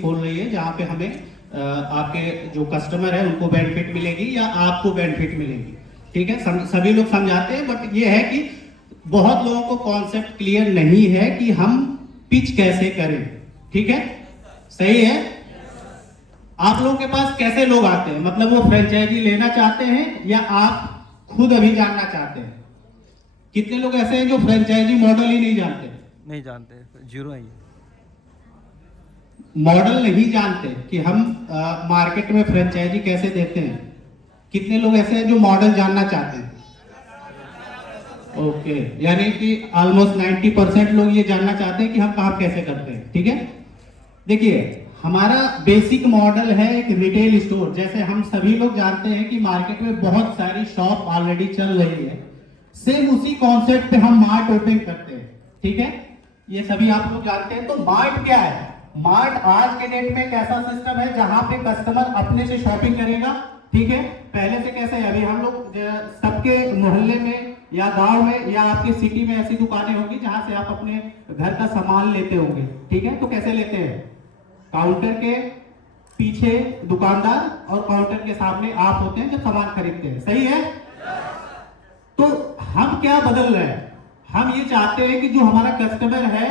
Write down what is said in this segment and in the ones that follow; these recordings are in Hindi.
खोल रही है जहाँ पे हमें आपके जो कस्टमर है उनको बेनिफिट मिलेगी या आपको बेनिफिट मिलेगी। ठीक है, सभी लोग समझाते हैं, बट ये है कि बहुत लोगों को कॉन्सेप्ट क्लियर नहीं है कि हम पिच कैसे करें। ठीक है, सही है। आप लोगों के पास कैसे लोग आते हैं, मतलब वो फ्रेंचाइजी लेना चाहते हैं या आप खुद अभी जानना चाहते हैं? कितने लोग ऐसे हैं जो फ्रेंचाइजी मॉडल ही नहीं जानते? नहीं जानते, जीरो है ये। मॉडल नहीं जानते कि हम मार्केट में फ्रेंचाइजी कैसे देते हैं। कितने लोग ऐसे हैं जो मॉडल जानना चाहते हैं? ओके, यानी कि ऑलमोस्ट 90% लोग ये जानना चाहते हैं कि हम काम कैसे करते हैं। ठीक है, देखिए हमारा बेसिक मॉडल है एक रिटेल स्टोर। जैसे हम सभी लोग जानते हैं कि मार्केट में बहुत सारी शॉप ऑलरेडी चल रही है, सेम उसी कॉन्सेप्ट पे हम मार्ट ओपन करते हैं। ठीक है, ये सभी आप लोग जानते हैं। तो मार्ट क्या है? मार्ट आज के डेट में एक ऐसा सिस्टम है जहां पे कस्टमर अपने से शॉपिंग करेगा। ठीक है, पहले से कैसे है, अभी हम लोग सबके मोहल्ले में या गांव में या आपके सिटी में ऐसी दुकानें होंगी जहां से आप अपने घर का सामान लेते होंगे। ठीक है, तो कैसे लेते हैं? काउंटर के पीछे दुकानदार और काउंटर के सामने आप होते हैं जब सामान खरीदते हैं। सही है। तो हम क्या बदल रहे हैं, हम ये चाहते हैं कि जो हमारा कस्टमर है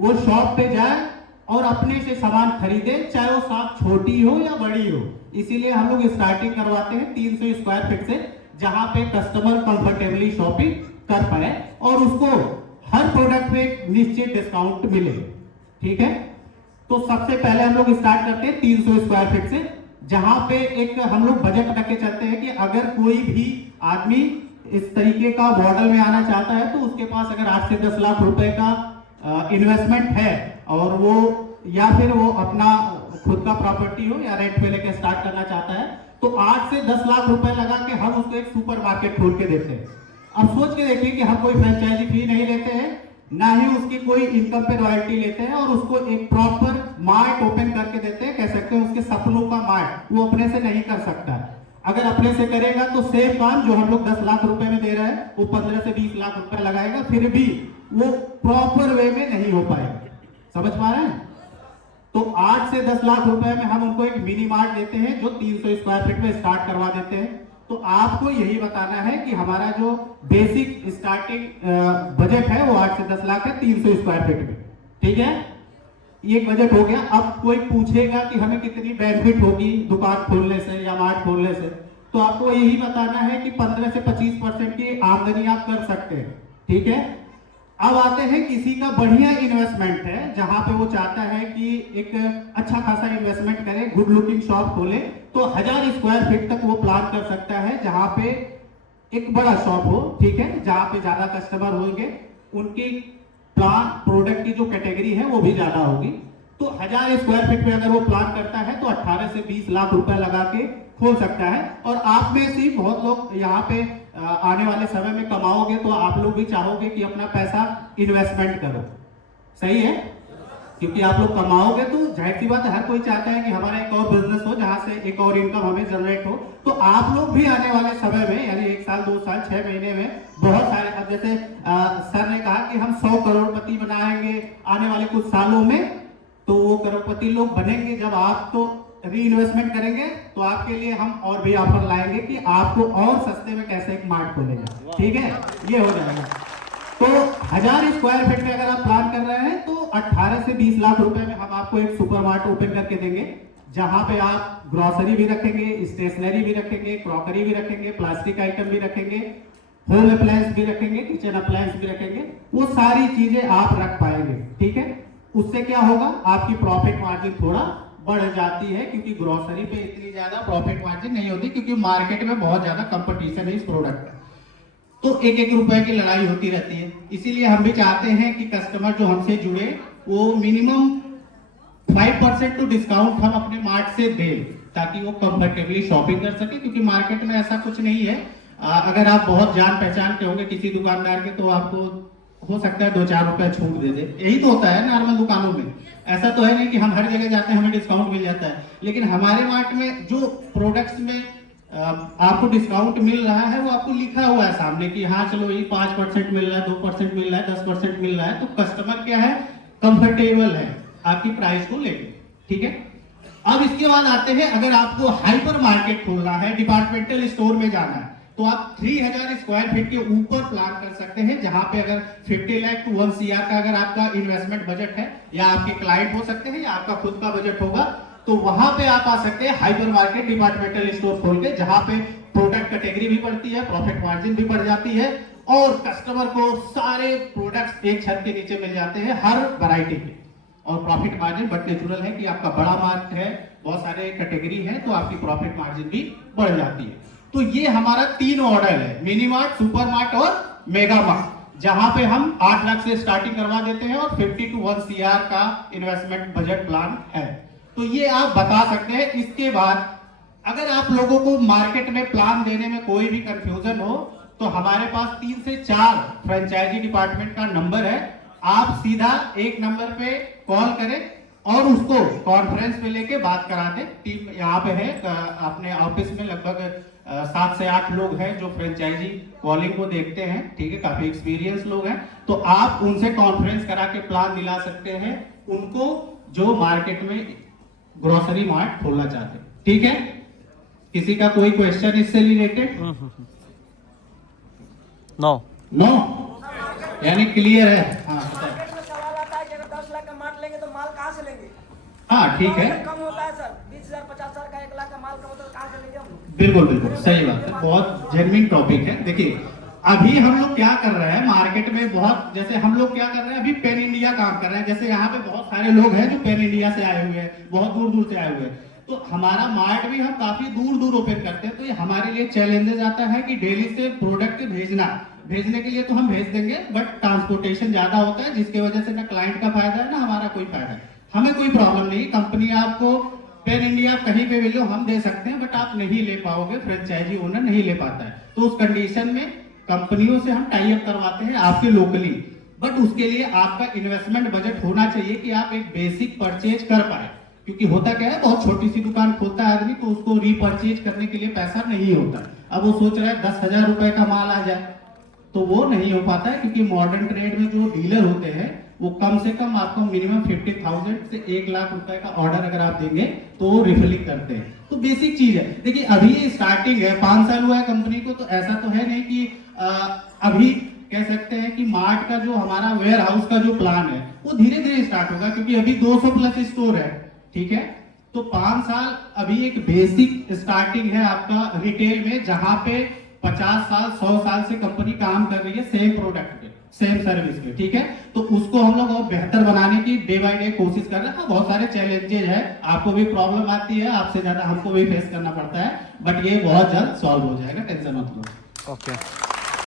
वो शॉप पे जाए और अपने से सामान खरीदे, चाहे वो शॉप छोटी हो या बड़ी हो। इसीलिए हम लोग स्टार्टिंग करवाते हैं 300 स्क्वायर फीट से, जहां पे कस्टमर कंफर्टेबली शॉपिंग कर पाए और उसको हर प्रोडक्ट पे एक निश्चित डिस्काउंट मिले। ठीक है, तो सबसे पहले हम लोग स्टार्ट करते हैं 300 स्क्वायर फीट से, जहां पे एक हम लोग बजट रख के चलते हैं कि अगर कोई भी आदमी इस तरीके का मॉडल में आना चाहता है तो उसके पास अगर 8 से 10 लाख रुपए का इन्वेस्टमेंट है और वो या फिर वो अपना खुद का प्रॉपर्टी हो या रेंट पे लेके स्टार्ट करना चाहता है, तो 8 से 10 लाख रुपए लगा के हम उसको एक सुपर मार्केट खोल के देते हैं। अब सोच के देखिए कि हम कोई फ्रेंचाइजी फी नहीं लेते हैं, ना ही उसकी कोई इनकम पे रॉयल्टी लेते हैं, और उसको एक प्रॉपर मार्ट ओपन करके देते हैं। कह सकते हैं उसके सपनों का मार्ट वो अपने से नहीं कर सकता। अगर अपने से करेगा तो सेम काम जो हम लोग 10 लाख रुपए में दे रहे हैं वो 15 से 20 लाख रुपए लगाएगा, फिर भी वो प्रॉपर वे में नहीं हो पाएगा। समझ पा रहे हैं? तो 8 से 10 लाख रुपए में हम उनको एक मिनी मार्ट देते हैं जो 300 स्क्वायर फीट में स्टार्ट करवा देते हैं। तो आपको यही बताना है कि हमारा जो बेसिक स्टार्टिंग बजट है वो 8 से 10 लाख है 300 स्क्वायर फीट में। ठीक है, ये बजट हो गया। अब कोई पूछेगा कि हमें कितनी बेनिफिट होगी दुकान खोलने से या मार्ट खोलने से, तो आपको यही बताना है कि 15 से 25% की आमदनी आप कर सकते हैं। ठीक है, अब आते हैं किसी का बढ़िया इन्वेस्टमेंट है जहां पे वो चाहता है कि एक अच्छा खासा इन्वेस्टमेंट करे, गुड लुकिंग शॉप खोले, तो 1000 स्क्वायर फीट तक वो प्लान कर सकता है जहां पे एक बड़ा शॉप हो। ठीक है, जहां पे ज्यादा कस्टमर होंगे, उनकी प्लान प्रोडक्ट की जो कैटेगरी है वो भी ज्यादा होगी। तो 1000 स्क्वायर फीट में अगर वो प्लान करता है तो 18 से 20 लाख रुपए लगा के खोल सकता है। और आप में से बहुत लोग यहाँ पे आने वाले समय में कमाओगे तो आप लोग भी चाहोगे कि अपना पैसा इन्वेस्टमेंट करो। सही है, क्योंकि आप लोग कमाओगे तो जाहिर सी बात है हर कोई चाहता है कि हमारा एक और बिजनेस हो जहां से एक और इनकम हमें जनरेट हो। तो आप लोग भी आने वाले समय में यानी 1 साल 2 साल 6 महीने में बहुत सारे, अब जैसे सर ने कहा कि हम 100 करोड़पति बनाएंगे आने वाले कुछ सालों में, तो वो करोड़पति लोग बनेंगे जब आप तो री इन्वेस्टमेंट करेंगे। तो आपके लिए हम और भी ऑफर लाएंगे कि आपको और सस्ते में कैसे एक मार्ट खोलेगा। ठीक है, ये हो जाएगा। तो 1000 स्क्वायर फीट में अगर आप प्लान कर रहे हैं तो 18 से 20 लाख रुपए में हम आपको एक सुपर मार्ट ओपन करके देंगे, जहां पे आप ग्रोसरी भी रखेंगे, स्टेशनरी भी रखेंगे, क्रॉकरी भी रखेंगे, प्लास्टिक आइटम भी रखेंगे, होम अप्लायंस भी रखेंगे, किचन अप्लायंस भी रखेंगे। वो सारी चीजें आप रख पाएंगे। ठीक है, उससे क्या होगा, आपकी प्रॉफिट मार्जिन थोड़ा बढ़ जाती है, क्योंकि ग्रोसरी पे इतनी ज्यादा प्रॉफिट मार्जिन नहीं होती, क्योंकि मार्केट में बहुत ज्यादा कंपटीशन है इस प्रोडक्ट का। तो एक एक रुपए की लड़ाई होती रहती है। इसीलिए हम भी चाहते हैं कि कस्टमर जो हमसे जुड़े वो मिनिमम 5% तो डिस्काउंट हम अपने मार्ट से दें, ताकि वो कंफर्टेबली शॉपिंग कर सके, क्योंकि मार्केट में ऐसा कुछ नहीं है। अगर आप बहुत जान पहचान के होंगे किसी दुकानदार के तो आपको हो सकता है 2-4 रुपए छूट दे दे। यही तो होता है नॉर्मल दुकानों में। ऐसा तो है नहीं कि हम हर जगह जाते हैं हमें डिस्काउंट मिल जाता है, लेकिन हमारे मार्ट में जो प्रोडक्ट्स में आपको डिस्काउंट मिल रहा है वो आपको लिखा हुआ है सामने कि हाँ चलो ये 5% मिल रहा है, 2% मिल रहा है, 10% मिल रहा है। तो कस्टमर क्या है, कंफर्टेबल है आपकी प्राइस को लेकर। ठीक है, अब इसके बाद आते हैं, अगर आपको हाइपर मार्केट खोलना है, डिपार्टमेंटल स्टोर में जाना है, तो आप 3000 स्क्वायर फीट के ऊपर प्लान कर सकते हैं, जहां पे अगर 50 लाख टू 1 CR का अगर आपका इन्वेस्टमेंट बजट है, या आपके क्लाइंट हो सकते हैं, या आपका खुद का बजट होगा, तो वहां पे आप आ सकते हैं हाइपर मार्केट डिपार्टमेंटल स्टोर खोल के, जहां पे प्रोडक्ट कैटेगरी भी बढ़ती है, प्रॉफिट मार्जिन भी बढ़ जाती है, और कस्टमर को सारे प्रोडक्ट्स एक छत के नीचे मिल जाते हैं हर वैरायटी के, और प्रॉफिट मार्जिन बट नेचुरल है कि आपका बड़ा मार्केट है, बहुत सारे कैटेगरी है, तो आपकी प्रॉफिट मार्जिन भी बढ़ जाती है। तो ये हमारा 3 मॉडल है, मिनी मार्ट, सुपर मार्ट और मेगा मार्ट, जहां पे हम 8 लाख से स्टार्टिंग करवा देते हैं और 50 to 1 CR का इन्वेस्टमेंट बजट प्लान है। तो ये आप बता सकते हैं। इसके बाद अगर आप लोगों को मार्केट में प्लान देने में कोई भी कंफ्यूजन हो, तो हमारे पास 3 से 4 फ्रेंचाइजी डिपार्टमेंट का नंबर है, आप सीधा एक नंबर पे कॉल करें और उसको कॉन्फ्रेंस में लेके बात करा दें। टीम यहाँ पे है, अपने ऑफिस में लगभग 7 से 8 लोग हैं जो फ्रेंचाइजी कॉलिंग को देखते हैं, ठीक है, काफी एक्सपीरियंस लोग हैं, तो आप उनसे कॉन्फ्रेंस करा के प्लान दिला सकते हैं उनको, जो मार्केट में ग्रोसरी मार्ट खोलना चाहते हैं। ठीक है, किसी का कोई क्वेश्चन इससे रिलेटेड? नो नो, यानी क्लियर है। हाँ मार्केट में सवाल आता है कि अगर 10 लाख का माल लेंगे तो माल कहाँ से लेंगे? हाँ, ठीक है, कम होता है सर, 20,000 50,000 का 1 लाख का माल कम होता है, तो कहाँ से लेंगे हम? बिल्कुल बिल्कुल सही बात है, बहुत जेन्युइन टॉपिक है। देखिए अभी हम लोग क्या कर रहे हैं मार्केट में, बहुत जैसे हम लोग क्या कर रहे हैं अभी पेन इंडिया काम कर रहे हैं, जैसे यहाँ पे बहुत सारे लोग हैं जो पेन इंडिया से आए हुए हैं, बहुत दूर दूर से आए हुए हैं, तो हमारा मार्ट भी हम काफी दूर दूर ओपन करते हैं, तो ये हमारे लिए चैलेंजेस आता है कि डेली से प्रोडक्ट भेजने के लिए तो हम भेज देंगे, बट ट्रांसपोर्टेशन ज्यादा होता है, जिसकी वजह से ना क्लाइंट का फायदा है ना हमारा कोई फायदा है। हमें कोई प्रॉब्लम नहीं, कंपनी आपको पेन इंडिया कहीं पे भी लो हम दे सकते हैं, बट आप नहीं ले पाओगे, फ्रेंचाइजी ओनर नहीं ले पाता है, तो उस कंडीशन में कंपनियों से हम टाई अप करवाते हैं आपके लोकली, बट उसके लिए आपका इन्वेस्टमेंट बजट होना चाहिए कि आप एक बेसिक परचेज कर पाए, क्योंकि होता क्या है, बहुत छोटी सी दुकान खोलता है आदमी, तो उसको रीपरचेज करने के लिए पैसा नहीं होता। अब वो सोच रहा है 10,000 रुपए का माल आ जाए, तो वो नहीं हो पाता है, क्योंकि मॉडर्न ट्रेड में जो डीलर होते हैं वो कम से कम आपको मिनिमम 50,000 से 1 लाख रुपए का ऑर्डर अगर आप देंगे तो वो रिफिलिंग करते हैं। तो बेसिक चीज है। देखिए अभी ये स्टार्टिंग है, 5 साल हुआ है कंपनी को, तो ऐसा तो है नहीं कि अभी कह सकते हैं कि मार्ट का जो हमारा वेयर हाउस का जो प्लान है वो धीरे धीरे स्टार्ट होगा, क्योंकि अभी 200 प्लस स्टोर है, ठीक है, तो 5 साल अभी एक बेसिक स्टार्टिंग है आपका रिटेल में, जहां पे 50 साल 100 साल से कंपनी काम कर रही है सेम प्रोडक्ट पे, सेम सर्विस पे, ठीक है, तो उसको हम लोग और बेहतर बनाने की डे बाय डे कोशिश कर रहे हैं। बहुत सारे चैलेंजेस है, आपको भी प्रॉब्लम आती है, आपसे ज्यादा हमको भी फेस करना पड़ता है, बट ये बहुत जल्द सॉल्व हो जाएगा, टेंशन मत लो। ओके।